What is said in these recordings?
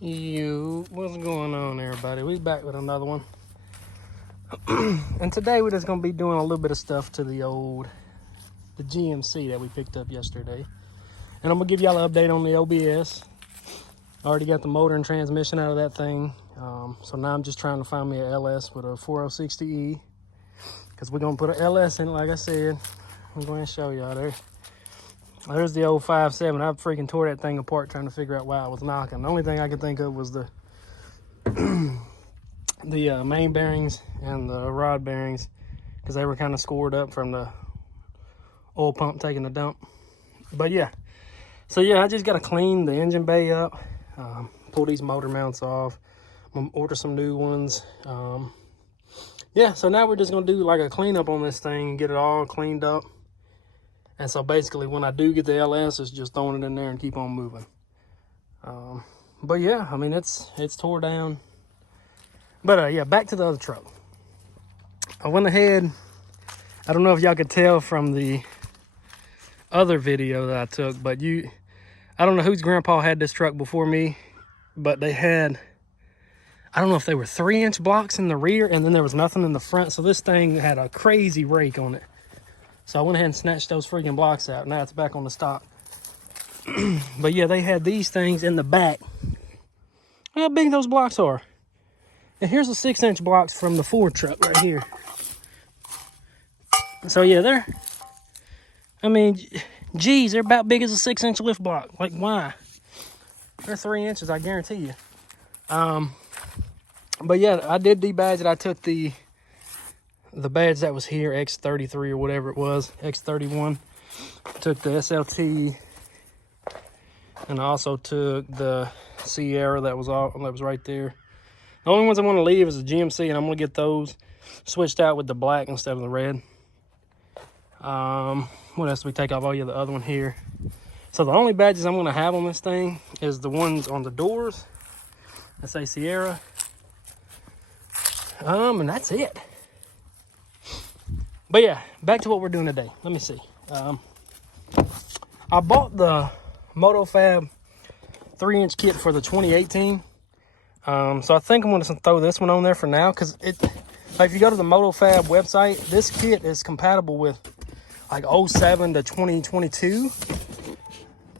What's going on, everybody? We back with another one. And today we're just gonna be doing a little bit of stuff to the GMC that we picked up yesterday. And I'm gonna give y'all an update on the OBS. I already got the motor and transmission out of that thing. So now I'm just trying to find me a LS with a 4060E. Because we're gonna put an LS in it, like I said. I'm going to show y'all there. There's the old 5.7. I freaking tore that thing apart trying to figure out why it was knocking. The only thing I could think of was the main bearings and the rod bearings, because they were kind of scored up from the oil pump taking the dump. But yeah, so yeah, I just got to clean the engine bay up, pull these motor mounts off. I'm gonna order some new ones. Yeah, so now we're just gonna do like a cleanup on this thing and get it all cleaned up. And so basically when I do get the LS, it's just throwing it in there and keep on moving. But yeah, I mean, it's tore down. But yeah, back to the other truck. I went ahead, I don't know if y'all could tell from the other video that I took, but I don't know whose grandpa had this truck before me, but they had, I don't know if they were 3-inch blocks in the rear and then there was nothing in the front. So this thing had a crazy rake on it. So I went ahead and snatched those freaking blocks out. Now it's back on the stock. But yeah, they had these things in the back. Look how big those blocks are. And here's the 6-inch blocks from the Ford truck right here. So yeah, geez, they're about big as a 6-inch lift block. Like, why? They're 3 inches, I guarantee you. But yeah, I did debadge it. I took the badge that was here, X33 or whatever it was, X31. Took the SLT, and I also took the Sierra that was right there. The only ones I want to leave is the GMC, and I'm gonna get those switched out with the black instead of the red. What else do we take off? Oh yeah, the other one here. So the only badges I'm gonna have on this thing is the ones on the doors that say Sierra. And that's it. But yeah, back to what we're doing today. Let me see. I bought the MotoFab 3-inch kit for the 2018. So I think I'm going to throw this one on there for now, because like if you go to the MotoFab website, this kit is compatible with like 07 to 2022.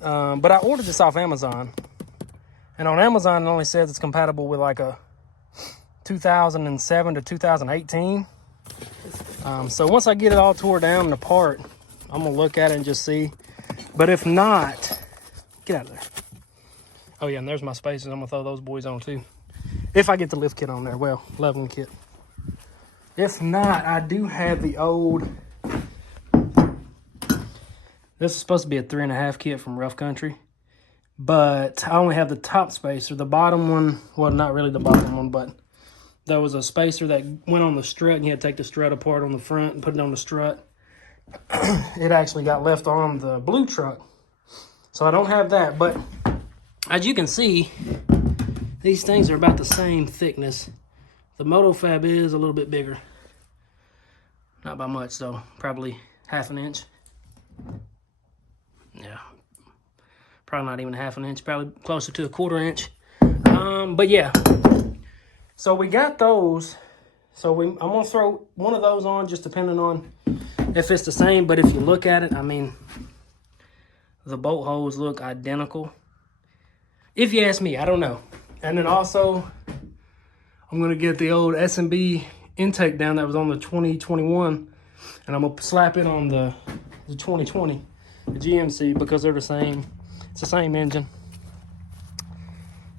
But I ordered this off Amazon, and on Amazon it only says it's compatible with like a 2007 to 2018. So once I get it all tore down and apart, I'm gonna look at it and just see. But if not, get out of there. Oh yeah, and there's my spacers. I'm gonna throw those boys on too. If I get the lift kit on there, well, leveling kit. If not, I do have the old, this is supposed to be a 3.5 kit from Rough Country, but I only have the top spacer. The bottom one, well, not really the bottom one, but there was a spacer that went on the strut, and you had to take the strut apart on the front and put it on the strut. It actually got left on the blue truck, so I don't have that. But as you can see, these things are about the same thickness. The MotoFab is a little bit bigger. Not by much though, probably 1/2 inch. Yeah, probably not even 1/2 inch, probably closer to 1/4 inch. But yeah. So we got those. So I'm gonna throw one of those on, just depending on if it's the same. But if you look at it, I mean, the bolt holes look identical. If you ask me, I don't know. And then also, I'm gonna get the old S&B intake down that was on the 2021, and I'm gonna slap it on the 2020, the GMC, because they're the same. It's the same engine.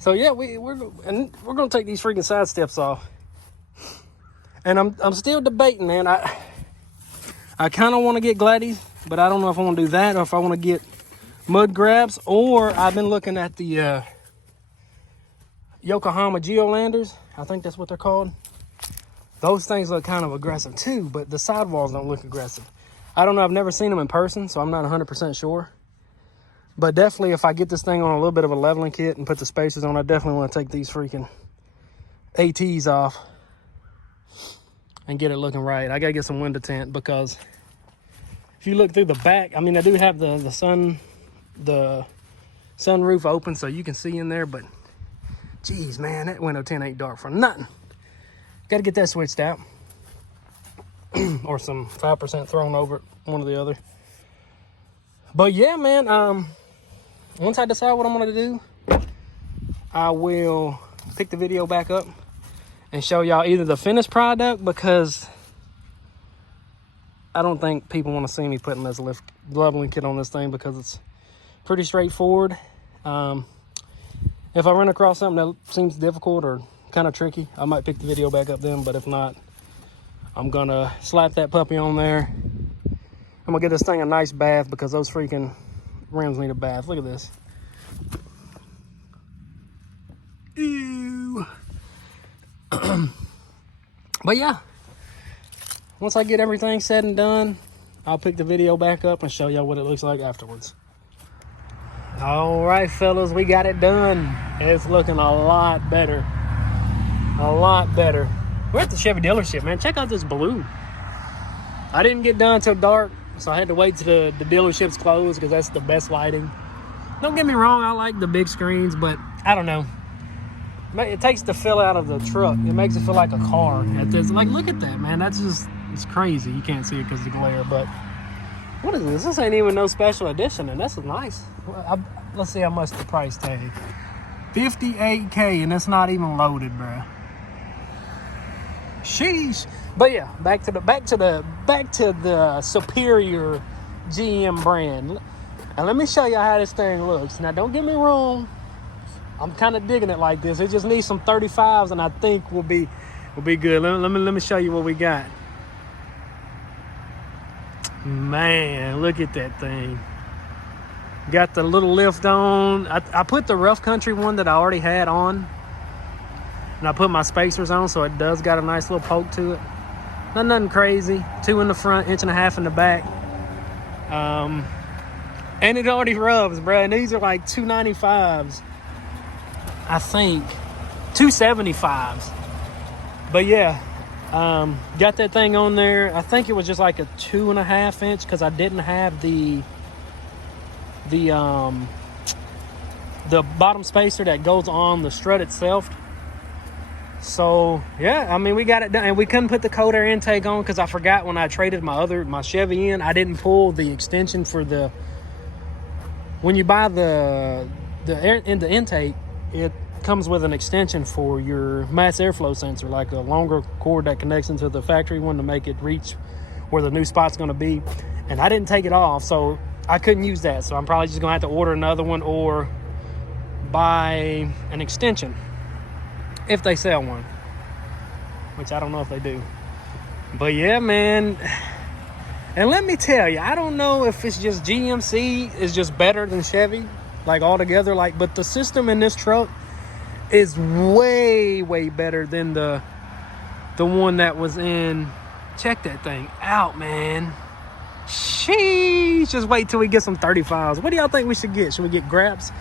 So yeah, we're gonna take these freaking side steps off, and I'm still debating, man. I kind of want to get Gladys, but I don't know if I want to do that or if I want to get mud grabs. Or I've been looking at the Yokohama Geolanders. I think that's what they're called. Those things look kind of aggressive too, but the sidewalls don't look aggressive. I don't know. I've never seen them in person, so I'm not 100% sure. But definitely, if I get this thing on a little bit of a leveling kit and put the spacers on, I definitely want to take these freaking ATs off and get it looking right. I got to get some window tint, because if you look through the back, I mean, I do have the sunroof open so you can see in there, but Jeez, man, that window tint ain't dark for nothing. Got to get that switched out. Or some 5% thrown over it, one or the other. But yeah, man, once I decide what I'm going to do, I will pick the video back up and show y'all either the finished product, because I don't think people want to see me putting this leveling kit on this thing, because it's pretty straightforward. If I run across something that seems difficult or kind of tricky, I might pick the video back up then. But if not, I'm gonna slap that puppy on there. I'm gonna get this thing a nice bath, because those freaking rims need a bath. Look at this. Ew. But yeah, once I get everything said and done, I'll pick the video back up and show y'all what it looks like afterwards. All right, fellas, we got it done. It's looking a lot better. A lot better. We're at the Chevy dealership, man. Check out this blue. I didn't get done till dark, so I had to wait till the dealership's closed, because that's the best lighting. Don't get me wrong, I like the big screens, but I don't know. It takes the feel out of the truck. It makes it feel like a car. Like, look at that, man. That's just, it's crazy. You can't see it because of the glare, but what is this? This ain't even no special edition, and this is nice. Let's see how much the price tag. $58K, and it's not even loaded, bro. Sheesh. But yeah, back to the superior GM brand. And let me show you how this thing looks. Now, don't get me wrong. I'm kind of digging it like this. It just needs some 35s, and I think will be good. Let me show you what we got. Man, look at that thing. Got the little lift on. I put the rough country one that I already had on, and I put my spacers on, so it does got a nice little poke to it. Nothing crazy. 2 in the front, 1.5 inches in the back. And it already rubs, bro. And these are like 295s. I think 275s. But yeah, got that thing on there. I think it was just like a 2.5 inch, because I didn't have the bottom spacer that goes on the strut itself. So yeah, I mean, we got it done, and we couldn't put the cold air intake on because I forgot when I traded my Chevy in, I didn't pull the extension for the, when you buy the air in the intake, it comes with an extension for your mass airflow sensor, like a longer cord that connects into the factory one to make it reach where the new spot's going to be. And I didn't take it off, so I couldn't use that. So I'm probably just going to have to order another one or buy an extension if they sell one, which I don't know if they do. But yeah, man. And let me tell you, I don't know if it's just GMC is just better than Chevy, like altogether, like, but the system in this truck is way better than the one that was in. Check that thing out, man. Sheesh. Just wait till we get some 35s. What do y'all think we should get? Should we get Graps,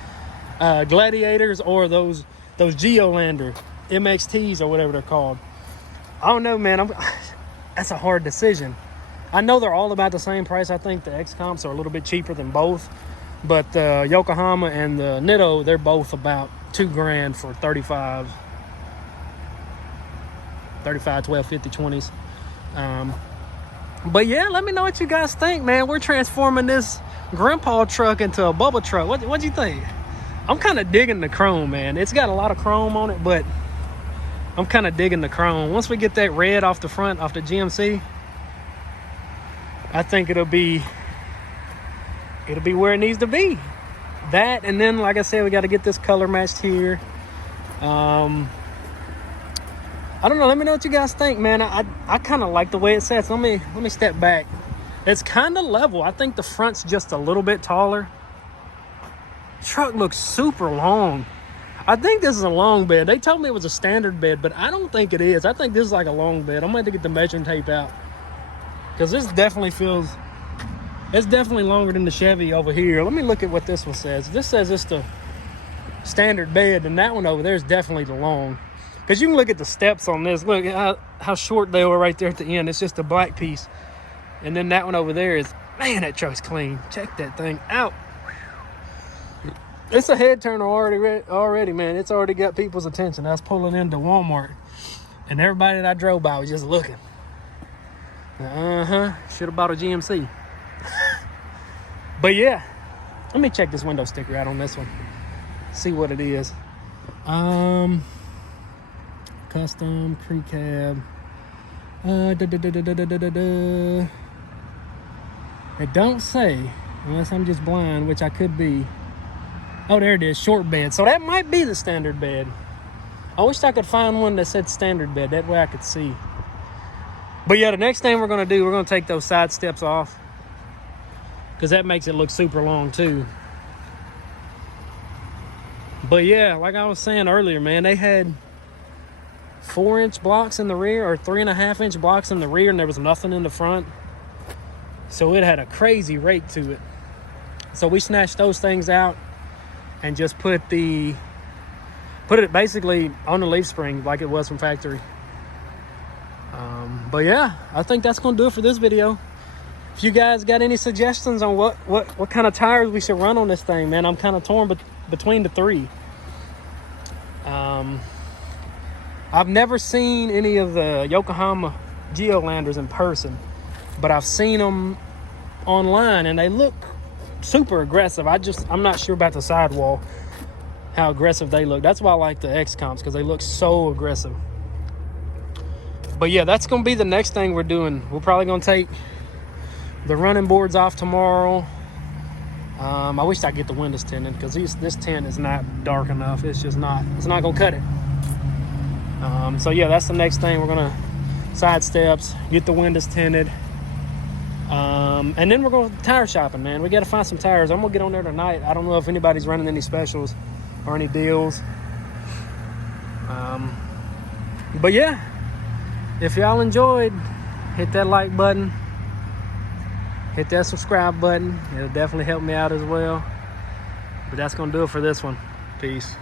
Gladiators, or those Geolander MXTs or whatever they're called? I don't know, man. That's a hard decision. I know they're all about the same price. I think the X-Comps are a little bit cheaper than both, but the Yokohama and the Nitto, they're both about $2,000 for 35, 12, 50, 20s. But yeah, let me know what you guys think, man. We're transforming this grandpa truck into a Bubba truck. What'd you think? I'm kind of digging the chrome, man. It's got a lot of chrome on it, but I'm kind of digging the chrome. Once we get that red off the front, off the GMC, I think it'll be where it needs to be. That, and then, like I said, we got to get this color matched here. I don't know. Let me know what you guys think, man. I kind of like the way it sets. Let me step back. It's kind of level. I think the front's just a little bit taller. Truck looks super long. I think this is a long bed. They told me it was a standard bed, but I don't think it is. I think this is like a long bed. I'm going to have to get the measuring tape out, because this definitely feels, it's definitely longer than the Chevy over here. Let me look at what this one says. This says it's the standard bed, and that one over there is definitely the long. Because you can look at the steps on this. Look at how short they were right there at the end. It's just a black piece. And then that one over there is, man, that truck's clean. Check that thing out. It's a head turner already, man. It's already got people's attention. I was pulling into Walmart, and everybody that I drove by was just looking. Should have bought a GMC. But yeah, let me check this window sticker out on this one. See what it is. Custom crew cab. It don't say, unless I'm just blind, which I could be. Oh, there it is, short bed. So that might be the standard bed. I wish I could find one that said standard bed. That way I could see. But yeah, the next thing we're gonna do, we're gonna take those side steps off, because that makes it look super long too. But yeah, like I was saying earlier, man, they had 4-inch blocks in the rear, or 3.5-inch blocks in the rear, and there was nothing in the front. So it had a crazy rake to it. So we snatched those things out and just put it basically on the leaf spring like it was from factory. But yeah, I think that's gonna do it for this video. If you guys got any suggestions on what kind of tires we should run on this thing, man, I'm kind of torn between the three. I've never seen any of the Yokohama Geolanders in person, but I've seen them online and they look super aggressive. I'm not sure about the sidewall, how aggressive they look. That's why I like the X-Comps, because they look so aggressive. But yeah, that's gonna be the next thing we're doing. We're probably gonna take the running boards off tomorrow. I wish I could get the windows tinted, because this tint is not dark enough. It's not gonna cut it. So yeah, that's the next thing. We're gonna side steps, get the windows tinted, and then we're going tire shopping, man. We got to find some tires. I'm gonna get on there tonight. I don't know if anybody's running any specials or any deals. But yeah, if y'all enjoyed, hit that like button, hit that subscribe button. It'll definitely help me out as well. But that's gonna do it for this one. Peace.